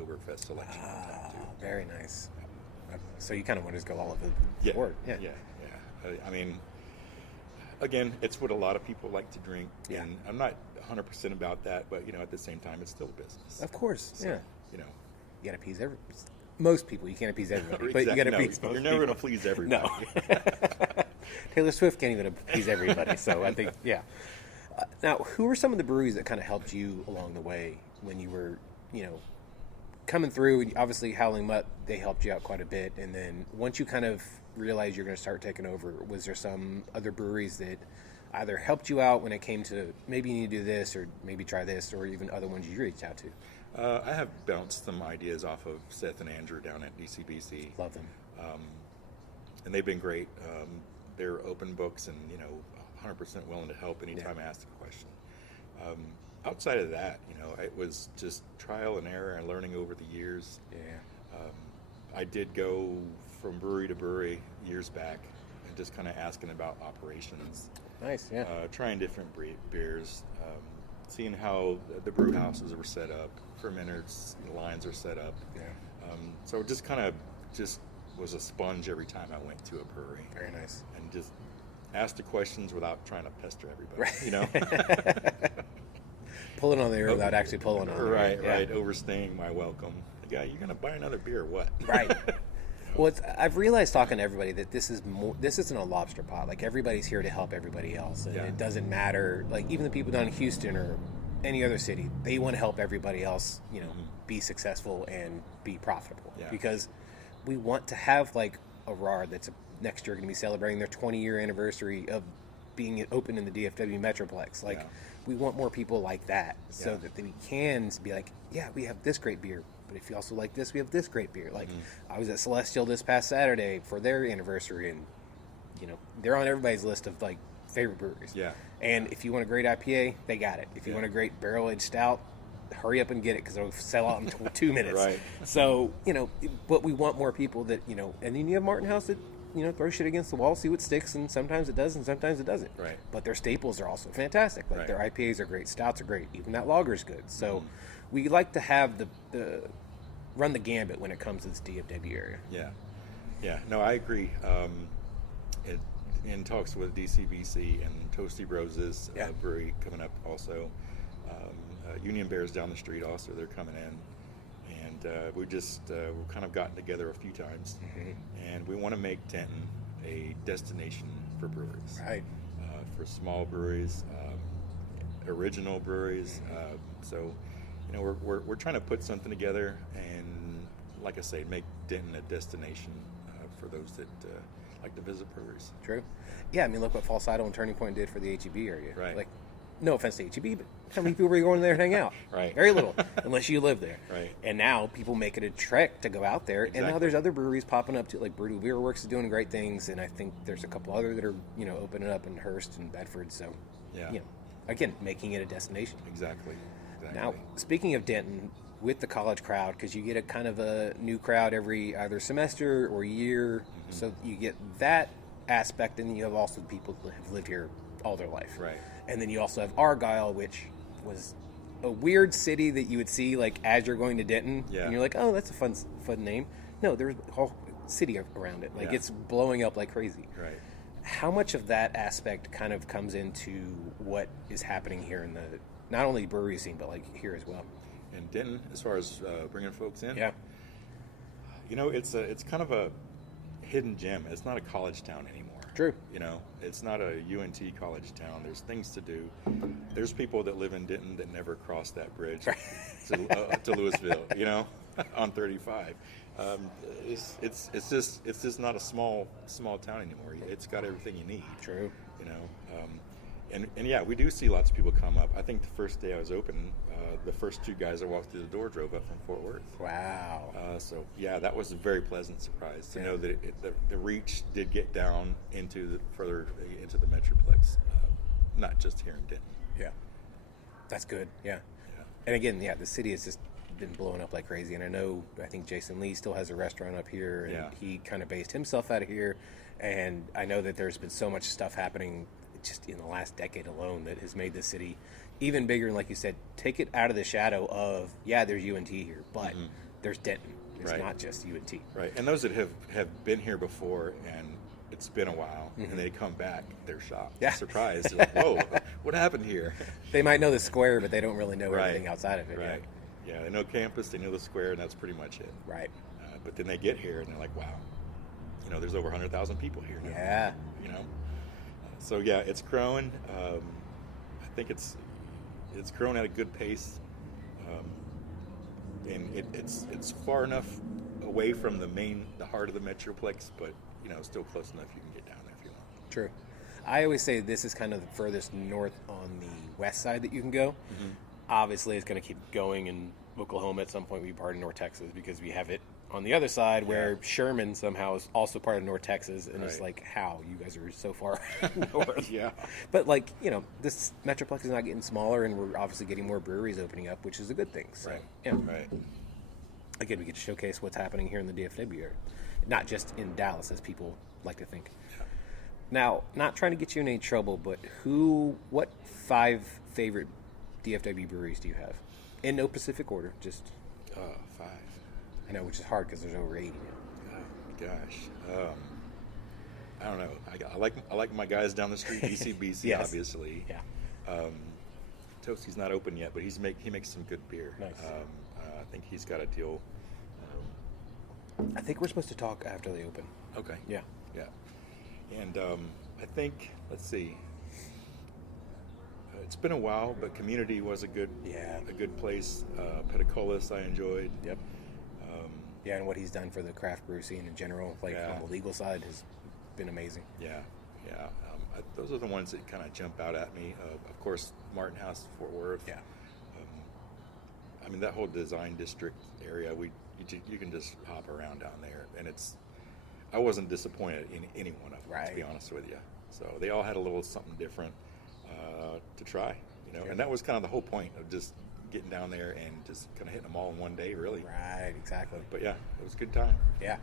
Oktoberfest selection one time too. Very nice. So you kind of want to just go all over the Yeah, board. yeah. I mean, again, it's what a lot of people like to drink, and I'm not 100% about that, but at the same time, it's still a business. Of course, So, yeah. You know, You got to appease most people. You can't appease everybody, but you got to appease most You're never going to people. please everybody. No. Taylor Swift can't even please everybody, so I think, yeah. Now, who are some of the breweries that kind of helped you along the way when you were, coming through? Obviously, Howling Mutt, they helped you out quite a bit, and then once you kind of realized you're going to start taking over, was there some other breweries that either helped you out when it came to maybe you need to do this or maybe try this, or even other ones you reached out to? I have bounced some ideas off of Seth and Andrew down at DCBC. Love them. And they've been great. They're open books and 100% willing to help anytime I ask a question. Outside of that, it was just trial and error and learning over the years. Yeah. I did go from brewery to brewery years back and just kind of asking about operations. Nice, yeah. Trying different beers, seeing how the brew houses were set up, fermenters lines are set up. Yeah. So it just kind of was a sponge every time I went to a brewery. Very nice. And just asked the questions without trying to pester everybody, Right. Pulling on the air without actually pulling on the Right, air. right. Overstaying my welcome. Yeah, you're going to buy another beer or what? Right. Well, I've realized talking to everybody that this isn't a lobster pot. Like, everybody's here to help everybody else. And it doesn't matter. Like, even the people down in Houston or any other city, they want to help everybody else, be successful and be profitable. Yeah. Because we want to have, like, a RAR that's next year going to be celebrating their 20-year anniversary of being open in the DFW Metroplex. Like, we want more people like that so that we can be like, yeah, we have this great beer, but if you also like this, we have this great beer. Like, I was at Celestial this past Saturday for their anniversary, and, they're on everybody's list of, like, favorite breweries. Yeah. And if you want a great IPA, they got it. If you want a great barrel-aged stout, hurry up and get it because it'll sell out in 2 minutes. Right. So, but we want more people that, and then you have Martin House that, throw shit against the wall, see what sticks, and sometimes it does and sometimes it doesn't. Right. But their staples are also fantastic. Like, their IPAs are great, stouts are great, even that lager's good. So we like to have the run the gambit when it comes to this DFW area. Yeah. No, I agree. In talks with DCBC and Toasty Roses brewery coming up also. Union Bears down the street also, they're coming in. And we've kind of gotten together a few times. And we want to make Denton a destination for breweries. Right. For small breweries, original breweries. So, we're trying to put something together and, like I say, make Denton a destination for those that like to visit breweries. True. Yeah, I mean, look what Falsetto and Turning Point did for the HEB area. Right. Like, no offense to HEB, but how many people were going there to hang out? Right. Very little, unless you live there. Right. And now people make it a trek to go out there. Exactly. And now there's other breweries popping up too, like Brew Beer Works is doing great things, and I think there's a couple other that are, opening up in Hearst and Bedford. So, again, making it a destination. Exactly. Now, speaking of Denton, with the college crowd, because you get a kind of a new crowd every either semester or year, so you get that aspect, and then you have also people that have lived here all their life. Right. And then you also have Argyle, which was a weird city that you would see like as you're going to Denton, and you're like, oh, that's a fun name. No, there's a whole city around it. Like, it's blowing up like crazy. Right. How much of that aspect kind of comes into what is happening here in the not only brewery scene, but like here as well? And Denton, as far as bringing folks in, Yeah. It's kind of a hidden gem. It's not a college town anymore. True. It's not a UNT college town. There's things to do. There's people that live in Denton that never crossed that bridge to Louisville, on 35. It's just not a small town anymore. It's got everything you need. True. And yeah, we do see lots of people come up. I think the first day I was open, the first two guys that walked through the door drove up from Fort Worth. Wow. So yeah, that was a very pleasant surprise to know that the reach did get down further into the Metroplex, not just here in Denton. Yeah. That's good. Yeah. And again, the city has just been blowing up like crazy. And I think Jason Lee still has a restaurant up here, and he kind of based himself out of here. And I know that there's been so much stuff happening just in the last decade alone that has made the city even bigger. And like you said, take it out of the shadow of, there's UNT here, but there's Denton. It's Right. not just UNT. Right, and those that have been here before and it's been a while, and they come back, they're shocked, Yeah. surprised. They're like, whoa, what happened here? They might know the square, but they don't really know Right. everything outside of it. Right. Yeah, they know campus, they know the square, and that's pretty much it. Right. But then they get here, and they're like, wow, there's over 100,000 people here now. Yeah. So yeah, it's growing. I think it's grown at a good pace, and it's far enough away from the heart of the metroplex, but still close enough you can get down there if you want. True. I always say this is kind of the furthest north on the west side that you can go. Mm-hmm. Obviously, it's going to keep going, and Oklahoma at some point will be part of North Texas because we have it on the other side where Sherman somehow is also part of North Texas, and it's Right. like, how? You guys are so far north. Yeah. But this metroplex is not getting smaller, and we're obviously getting more breweries opening up, which is a good thing. So, Right. yeah. Right. Again, we get to showcase what's happening here in the DFW area, not just in Dallas, as people like to think. Yeah. Now, not trying to get you in any trouble, but what 5 favorite DFW breweries do you have? In no specific order, just 5. I know, which is hard because there's over 80 now. Oh gosh. I don't know. I like my guys down the street, ECBC, Yes. obviously. Yeah. Toasty's not open yet, but he makes some good beer. Nice. I think he's got a deal. I think we're supposed to talk after they open. Okay. Yeah. Yeah. And I think, let's see. It's been a while, but Community was a good place. Petacolis I enjoyed. Yep. Yeah, and what he's done for the craft brew scene in general, on the legal side, has been amazing. Yeah. Those are the ones that kind of jump out at me. Of course, Martin House, Fort Worth. Yeah. I mean, that whole design district area, you can just hop around down there, and I wasn't disappointed in any one of them, to be honest with you. So they all had a little something different to try, Sure. and that was kind of the whole point of just getting down there and just kind of hitting them all in one day, really. Right, exactly. But yeah, it was a good time. Yeah.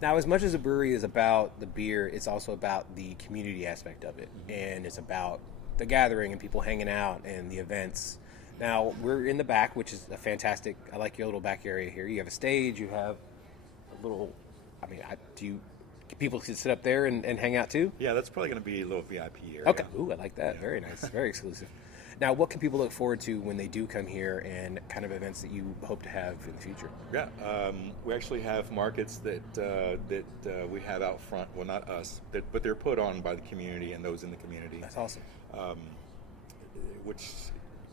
Now, as much as a brewery is about the beer, it's also about the community aspect of it. And it's about the gathering and people hanging out and the events. Now, we're in the back, which is a fantastic, I like your little back area here. You have a stage, you have a little, people can sit up there and hang out too? Yeah, that's probably going to be a little VIP area. Okay. Ooh, I like that. Yeah. Very nice. Very exclusive. Now, what can people look forward to when they do come here, and kind of events that you hope to have in the future? Yeah, we actually have markets that we have out front. Well, not us, but they're put on by the community and those in the community. That's awesome. Which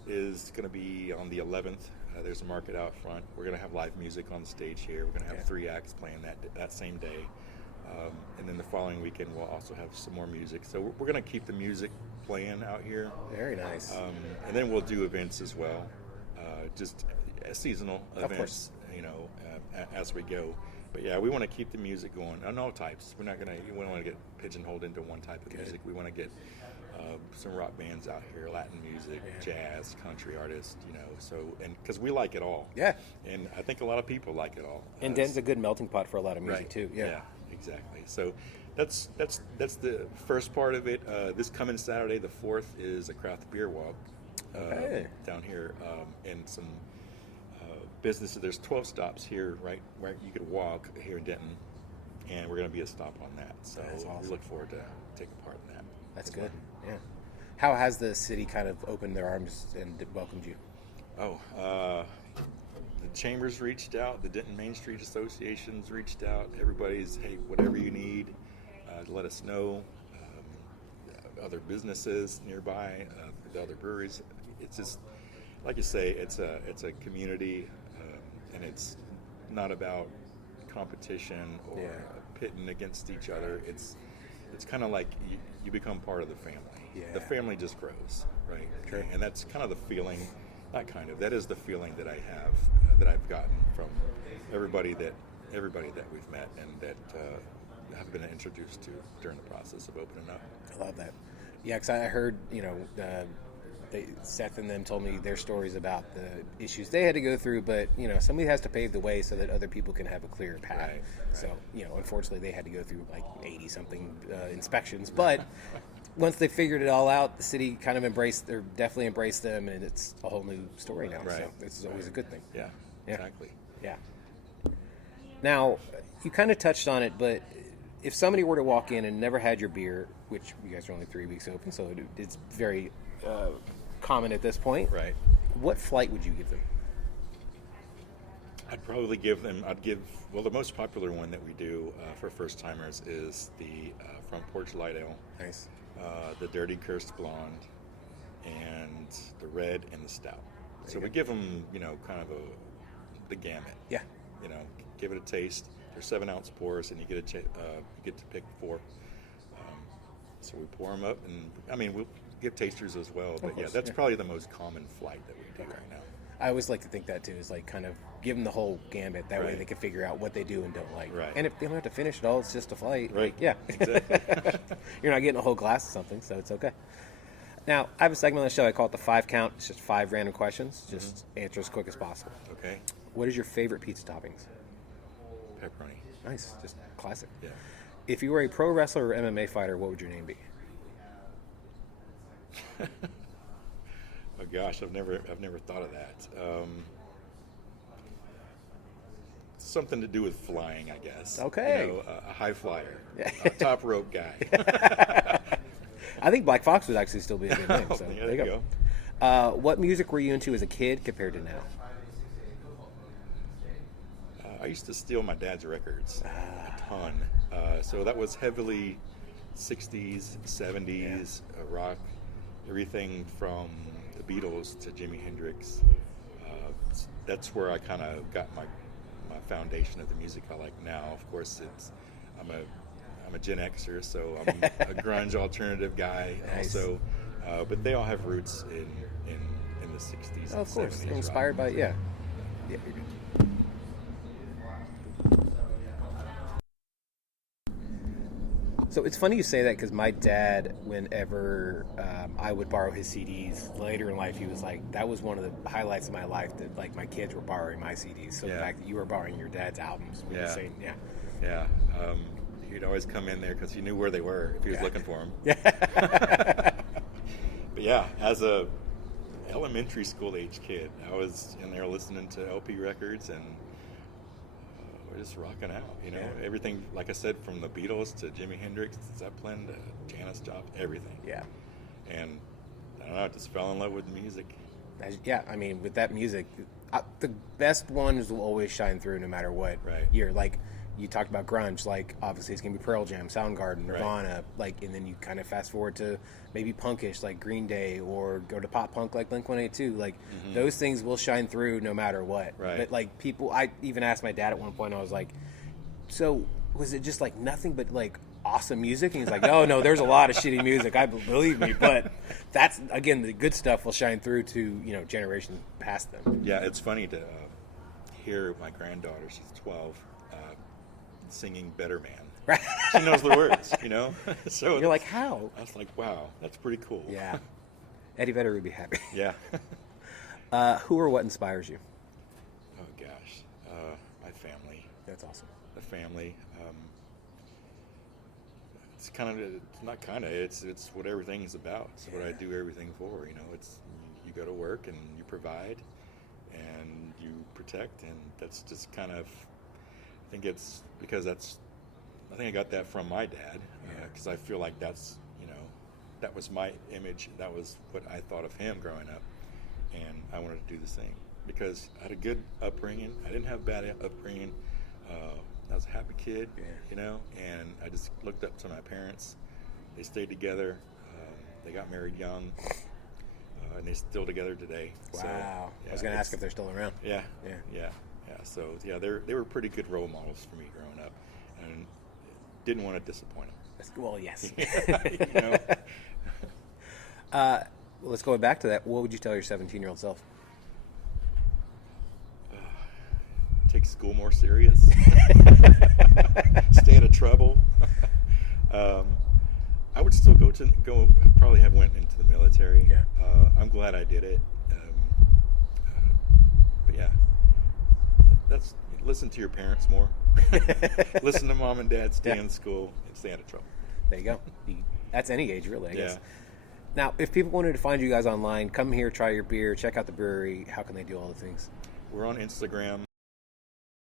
is going to be on the 11th. There's a market out front. We're going to have live music on the stage here. We're going to have 3 acts playing that same day. And then the following weekend, we'll also have some more music. So we're going to keep the music playing out here. Very nice. And then we'll do events as well, just seasonal Of events, as we go. But yeah, we want to keep the music going on all types. We don't want to get pigeonholed into one type of music. We want to get some rock bands out here, Latin music, jazz, country artists, so, and because we like it all. Yeah. And I think a lot of people like it all. And Denton's a good melting pot for a lot of music too. Yeah, exactly. So that's the first part of it. This coming Saturday, the 4th, is a craft beer walk down here, and some businesses. There's 12 stops here, right where you could walk here in Denton, and we're going to be a stop on that. So awesome. we look forward to taking part in that. That's good. Yeah. How has the city kind of opened their arms and welcomed you? The chambers reached out. The Denton Main Street Association's reached out. Everybody's, hey, whatever you need, let us know. Other businesses nearby, the other breweries. It's just, like you say, it's a community, and it's not about competition or pitting against each other. It's kind of like you become part of the family. Yeah. The family just grows, right? Sure. And that's kind of the feeling. That is the feeling that I have, that I've gotten from everybody that we've met and that have been introduced to during the process of opening up. I love that. Yeah, because I heard, Seth and them told me their stories about the issues they had to go through, but, somebody has to pave the way so that other people can have a clear path. Right. So, unfortunately they had to go through like 80-something inspections, but once they figured it all out, the city kind of definitely embraced them, and it's a whole new story now. Right. So this is always a good thing. Yeah. exactly. Yeah. Now, you kind of touched on it, but if somebody were to walk in and never had your beer, which you guys are only 3 weeks open, so it's very common at this point. Right. What flight would you give them? I'd probably well, the most popular one that we do for first timers is the Front Porch Light Ale, Nice. the Dirty Cursed Blonde, and the Red and the Stout. So you we go. give them, kind of the gamut. Yeah. Give it a taste. They're 7-ounce pours, and you get to pick 4. So we pour them up, and we'll give tasters as well. But course, that's yeah. probably the most common flight that we do right now. I always like to think that too, is like kind of give them the whole gambit. That way Right. they can figure out what they do and don't like. Right. And if they don't have to finish it all, it's just a flight. Right. Like, yeah. Exactly. You're not getting a whole glass of something, so it's okay. Now, I have a segment on the show. I call it the 5 count. It's just 5 random questions. Just answer as quick as possible. Okay. What is your favorite pizza toppings? Pepperoni. Nice. Just classic. Yeah. If you were a pro wrestler or MMA fighter, what would your name be? Oh gosh, I've never thought of that. Something to do with flying, I guess. Okay. A high flyer, Yeah. a top rope guy. I think Black Fox would actually still be a good name. So Yeah, there you go. What music were you into as a kid compared to now? I used to steal my dad's records a ton. So that was heavily 60s, 70s rock, everything from the Beatles to Jimi Hendrix. That's where I kind of got my foundation of the music I like now. Of course, I'm a Gen Xer, so I'm a grunge alternative guy Nice. also. But they all have roots in the 60s. Oh, of and course. 70s rock Inspired by, music. yeah. Yeah, you're good. So it's funny you say that because my dad, whenever I would borrow his CDs later in life, he was like, that was one of the highlights of my life that like my kids were borrowing my CDs. So the Yeah. fact that you were borrowing your dad's albums was Yeah. insane. Yeah. Yeah. He'd always come in there because he knew where they were if he was looking for them. Yeah. But yeah, as a elementary school age kid, I was in there listening to LP records and we're just rocking out. Yeah. Everything, like I said, from the Beatles to Jimi Hendrix to Zeppelin to Janis Joplin, everything. Yeah. And I don't know, I just fell in love with music. Yeah, I mean, with that music, the best ones will always shine through no matter what Right. year. Like, you talked about grunge, like, obviously it's going to be Pearl Jam, Soundgarden, Nirvana, like, and then you kind of fast forward to maybe punkish, like Green Day, or go to pop punk, like Blink-182. Like, those things will shine through no matter what. Right. But, like, people, I even asked my dad at one point, I was like, so was it just, like, nothing but, like, awesome music? And he's like, no, there's a lot of shitty music, I believe me, but that's, again, the good stuff will shine through to, generations past them. Yeah, it's funny to hear my granddaughter, she's 12, singing Better Man. Right. She knows the words, So You're like, how? I was like, wow, that's pretty cool. Yeah. Eddie Vedder would be happy. Yeah. Who or what inspires you? Oh gosh, my family. That's awesome. The family. It's kind of not kind of. It's what everything is about. It's what I do everything for. It's you go to work and you provide, and you protect, and that's just kind of. I think it's because I think I got that from my dad, because I feel like that was my image. That was what I thought of him growing up, and I wanted to do the same because I had a good upbringing. I didn't have bad upbringing. I was a happy kid, and I just looked up to my parents. They stayed together. They got married young, and they're still together today. Wow. So, I was going to ask if they're still around. Yeah. Yeah. So they were pretty good role models for me growing up, and didn't want to disappoint them. Well, yes. Well, Let's go back to that. What would you tell your 17-year-old self? take school more serious. Stay out of trouble. I would still probably have went into the military. Yeah. I'm glad I did it. But yeah, listen to your parents more. Listen to mom and dad. Stay in school and stay out of trouble. There you go. That's any age, really, I guess. Yeah. Now, if people wanted to find you guys online, come here, try your beer, check out the brewery, how can they do all the things? We're on Instagram.